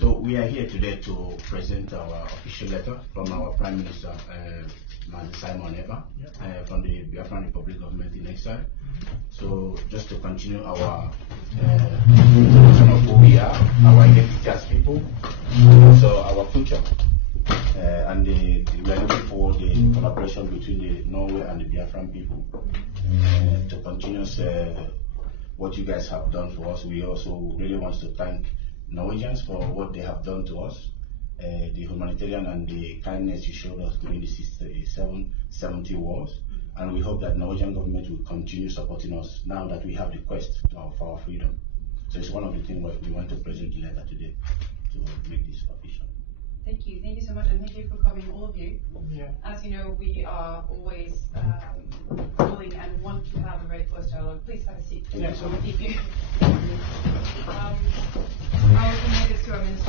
So we are here today to present our official letter from our Prime Minister, Mazi Simon Ekpa, from the Biafran Republic Government in Exile. So just to continue our introduction of who we are, our identity as people, and also our future. And we are looking for the collaboration between the Norway and the Biafran people to continue what you guys have done for us. We also really want to thank Norwegians for what they have done to us, the humanitarian and the kindness you showed us during the 70 wars, and we hope that Norwegian government will continue supporting us now that we have the quest for our freedom. So it's one of the things we want to present the letter today to make this official. Thank you so much, and thank you for coming, all of you. Yeah. As you know, we are always willing and want to have a very close dialogue. Please have a seat. Thank you so much. Keep you. I will convey this to our Minister